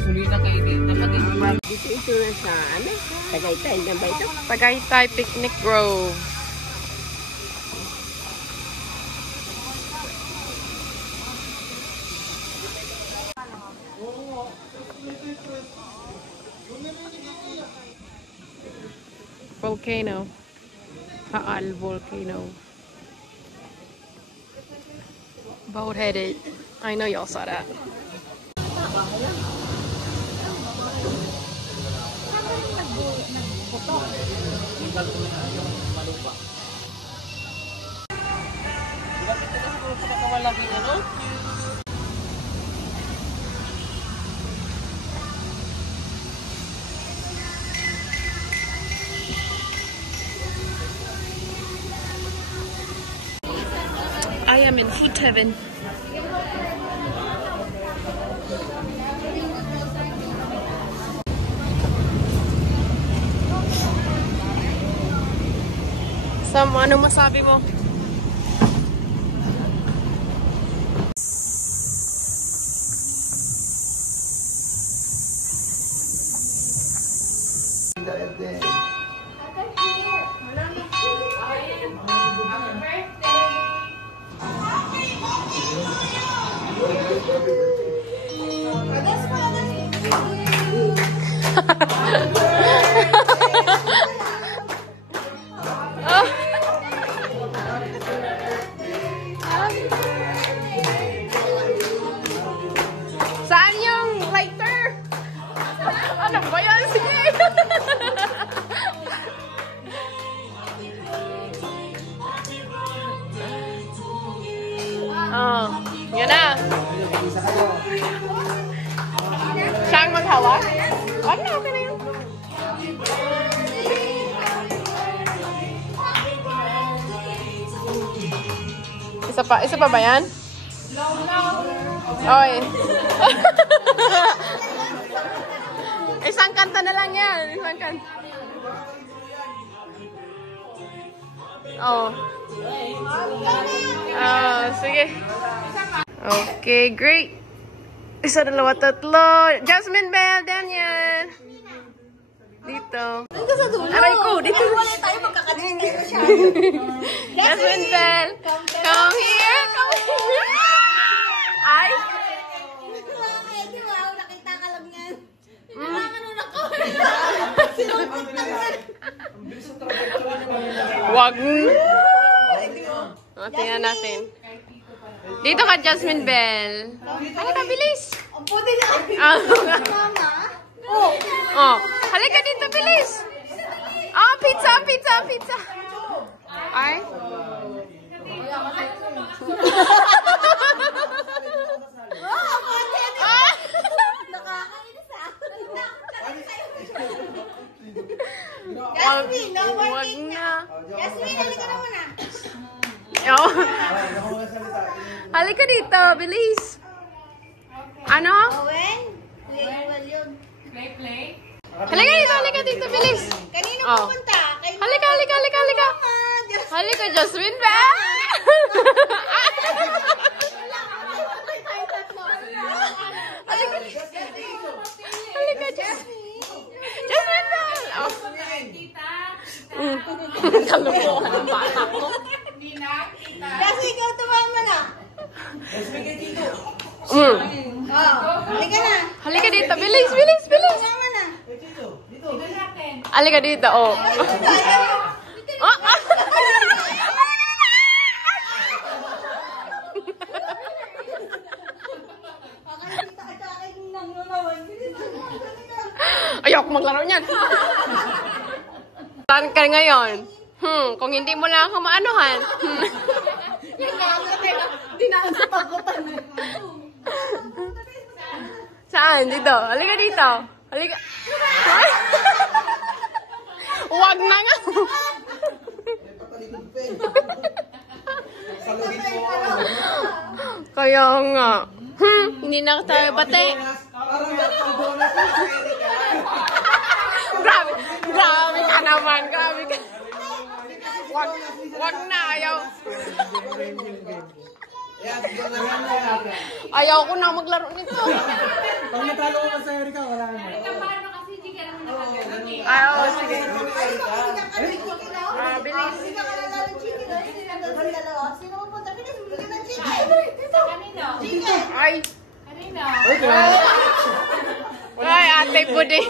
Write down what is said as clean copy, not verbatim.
gasolina kay dapat dito ito na sa ano? Tagaytay na ba ito? Tagaytay Picnic Grove. Volcano. Taal Volcano. Boat-headed. I know y'all saw that. I am in food heaven. Sam, ano masabi mo? Saan yung lighter? Ano ba yan? Sige! Oh, yan na. Siyang maghawak? Wag na, okay na yun. Isa pa ba yan? Oy. Isang kanta na lang yan. Isang kanta. Oh. Sige. Okay, great. Isa, dalawa, tatlo. Jasmine Bell, Daniel. Dito. Aray ko, dito. Wala tayo magkakatingin siya. Jasmine Bell. Come here. Come here. Ay. Di ba? Nakita ka lang yan. Nakakaroon ako. Sinumpot na yan. Wag. Tingnan natin. Dito ka, Jasmine Bell. Halika, bilis. Ang puti na. Mama? Oh, halika dito, bilis. Oh, pizza, pizza, pizza. Ay. Jasmine, no more Wag cake na. Jasmine, halika na muna. Oh. Halika dito, bilis. Ano? Owen? Well yun. Halika dito, bilis. Kanino Oh. pupunta? Halika. Halika, Jasmine Bell. Halika, Jasmine Bell. Oh. Kalukuhan ang bata ko. Kasi ikaw tumama na. Mm. Oh, halika na. Halika dito, bilis. Tumama na. Halika dito, oh. Oh, ah. Ayoko maglaro niyan. Saan ka ngayon? Kung hindi mo lang ako maanuhan. Hindi na ang sapagutan. Saan? Dito. Halika dito. Halika. Huwag na nga. Kaya nga. Hindi na tayo bate. Grabe ka naman. Grabe ka. Wag na. Ayaw. Ayaw ko na maglaro nito. Pag natalo ko sa Erika, wala na. Paano kasi hindi ka naman nakaganon eh. Ay, oo, sige. Bilis. Hindi ka kalala ng chicken. Hindi ka doon sa dalawa. Sino mo punta? Bilis, bili ka ng chicken. Sa kanino? Chicken. Ay. Kanino? Ay, ate po din.